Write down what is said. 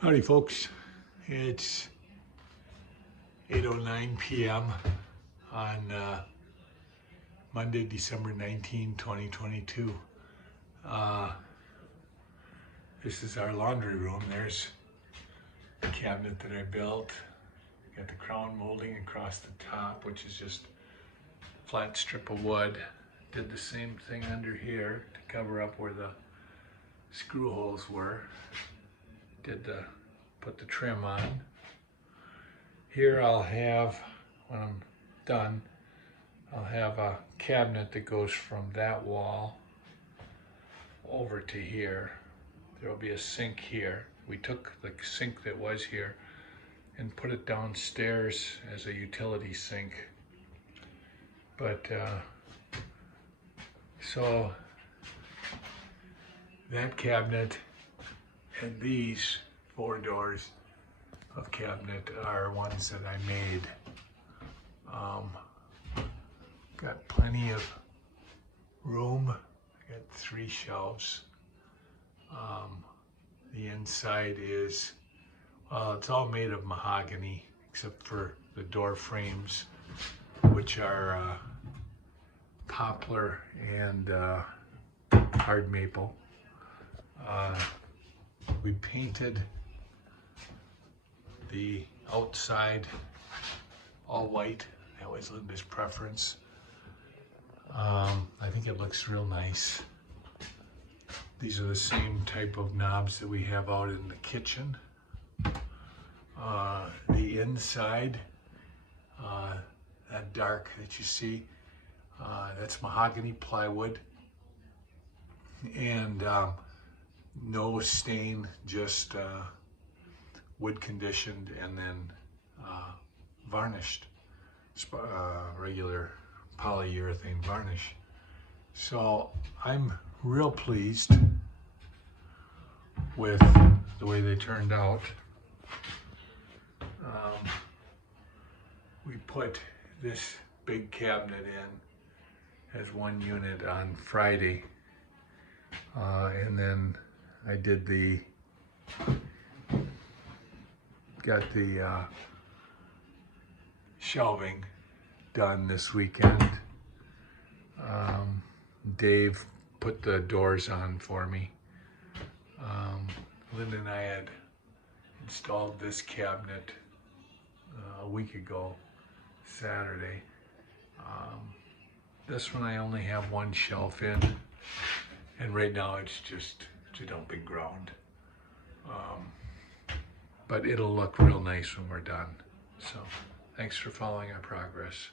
Howdy folks, it's 8:09 p.m. on Monday, December 19, 2022. This is our laundry room. There's the cabinet that I built. Got the crown molding across the top, which is just a flat strip of wood. Did the same thing under here to cover up where the screw holes were. Put the trim on. Here I'll have, when I'm done, I'll have a cabinet that goes from that wall over to here. There'll be a sink here. We took the sink that was here and put it downstairs as a utility sink. But so that cabinet and these 4 doors of cabinet are ones that I made. Got plenty of room. I got 3 shelves. The inside is, well, it's all made of mahogany except for the door frames, which are poplar and hard maple. We painted the outside all white. That was Linda's preference. I think it looks real nice. These are the same type of knobs that we have out in the kitchen. The inside, that dark that you see, that's mahogany plywood. And no stain, just wood conditioned and then varnished, regular polyurethane varnish. So I'm real pleased with the way they turned out. We put this big cabinet in as one unit on Friday, and then I did got the shelving done this weekend. Dave put the doors on for me. Linda and I had installed this cabinet a week ago, Saturday. This one I only have 1 shelf in, and right now it's just a dumping ground. But it'll look real nice when we're done. So thanks for following our progress.